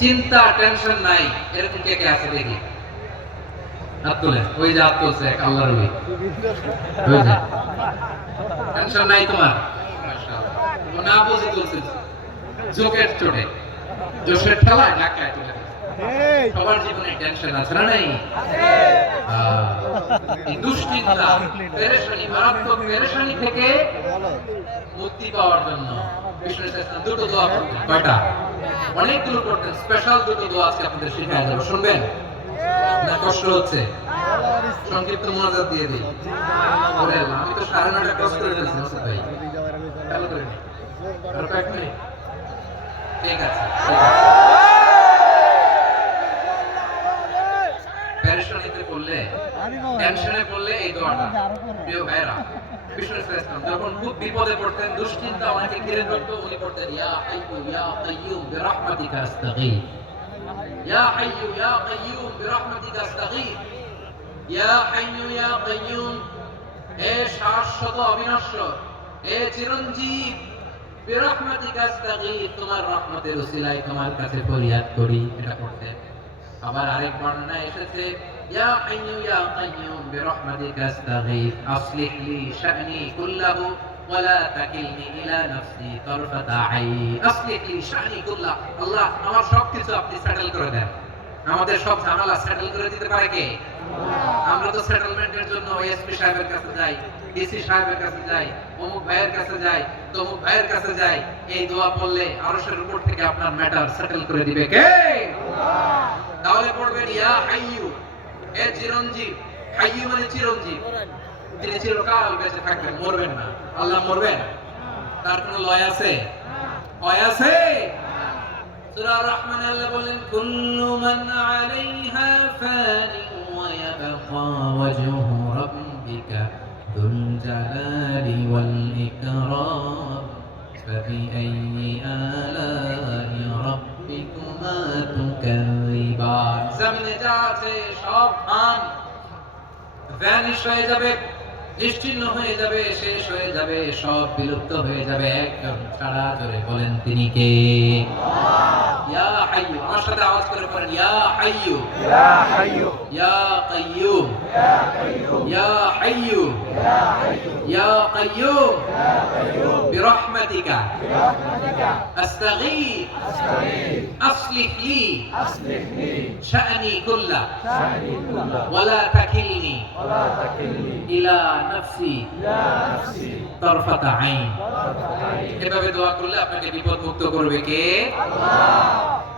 চিন্তা টেনশন নাই। এরকম কে কে আছে দেখি? ওই যে আল্লাহর টেনশন নাই তোমার? চোটে। জোশের ঠেলায় ধাক্কায় তুলে। সবার জীবনে টেনশন আছে না নাই? দুশ্চিন্তা পেরেশানি মারাত্মক পেরেশানি থেকে মুক্তি পাওয়ার জন্য বিষ্ণু দুটো দোয়া কয়টা? অনেকগুলো করতেন স্পেশাল দুটো দোয়া আজকে আপনাদের শিখায় যাব। শুনবেন? না কষ্ট হচ্ছে। সংক্ষিপ্ত মোনাজাত দিয়ে দিই। ওরে আমি তো সাড়ে নটা ক্রস করে ফেলছি ভাই। খেয়াল করে নি আর কয়েক মিনিট। ঠিক আছে আছে। পড়লে টেনশনে পড়লে এই দোয়াটা। প্রিয় ভাইরা বিষ্ণু ইসলাম যখন খুব বিপদে পড়তেন, দুশ্চিন্তা অনেকে ঘিরে ধরতো, উনি পড়তেন ইয়া হাইয়ু, ইয়া কাইয়ুম বিরহমাতিকা আস্তাগীথ ইয়া হাইয়ু, ইয়া কাইয়ুম বিরহমাতিকা আস্তাগীথ ইয়া হাইয়ু, ইয়া কাইয়ুম, হে শাশ্বত অবিনশ্বর, হে চিরঞ্জীব, বিরহমাতিকা তোমার রহমতের উসিলায় তোমার কাছে ফরিয়াদ করি। এটা পড়তেন আবার আরেক বর্ণনা এসেছে ইয়া হাইয়ু ইয়া কাইয়ুম বিরহমাতিকা আস্তাগীথ আসলিহ লি শা'নি কুল্লাহু ওয়ালা তাকিলনি ইলা নাফসি তারফাতা আইন আসলিহ লি শা'নি কুল্লাহ আল্লাহ আমার সব কিছু আপনি সেটেল করে দেন। আমাদের সব ঝামেলা সেটেল করে দিতে পারে কে? আমরা তো সেটেলমেন্টের জন্য এসপি সাহেবের কাছে যাই ডিসি সাহেবের কাছে যাই অমুক ভাইয়ের কাছে যাই তমুক ভাইয়ের কাছে যাই এই দোয়া পড়লে আরশের উপর থেকে আপনার ম্যাটার সেটেল করে দিবে কে? তাহলে পড়বেন ইয়া হাইয়ু এ চিরঞ্জীব খাইয়ে মানে চিরঞ্জীব। তিনি চিরকাল বেঁচে থাকবেন, মরবেন না। আল্লাহ মরবেন? তার কোনো লয় আছে? লয় আছে? সূরা রহমান আল্লাহ বলেন, কুল্লু মান আলাইহা ফানি যেটা আছে সব মান ভ্যানিশ হয়ে যাবে, নিশ্চিন্ন হয়ে যাবে, শেষ হয়ে যাবে, সব বিলুপ্ত হয়ে যাবে। একজন ছাড়া ধরে বলেন তিনি কে? ইয়া হাইয়ু আমার সাথে আওয়াজ করে পড়েন ইয়া হাইয়ু يا حي ইয়া কাইয়ুম يا قيوم ইয়া হাইয়ু يا حي ইয়া কাইয়ুম يا قيوم برحمتك برحمتك أستغيث أستغيث أصلح لي أصلح لي شأني كله شأني كله ولا تكلني ولا تكلني إلى نفسي إلى نفسي طرفة عين طرفة عين এভাবে দোয়া করলে আপনাকে বিপদ মুক্ত করবে কে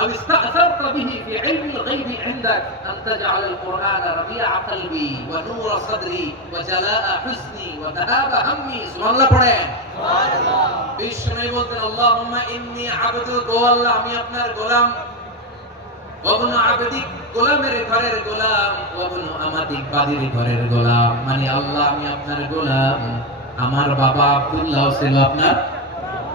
أو استأثرت به في علم الغيب عندك أن تجعل القرآن ربيع قلبي ونور صدري وجلاء حزني وذهاب همي سبحان الله পড়েন বিষ্ণু বলতেন আল্লাহুম্মা ইন্নী আবদুক ও আল্লাহ আমি আপনার গোলাম ওবনু আবদিক গোলামের ঘরের গোলাম ওবনু আমাদিক বাদির ঘরের গোলাম মানে আল্লাহ আমি আপনার গোলাম আমার বাবা আব্দুল্লাহ ছিল আপনার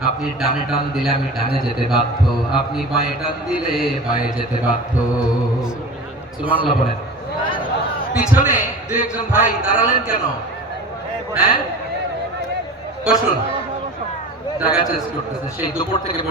আপনি ডানে টান দিলে আমি ডানে যেতে বাধ্য। আপনি বাঁয়ে টান দিলে বাঁয়ে যেতে বাধ্য। পিছনে দুই একজন ভাই দাঁড়ালেন কেন? হ্যাঁ? বসুন। জায়গা চেঞ্জ করতেছে। সেই দুপুর থেকে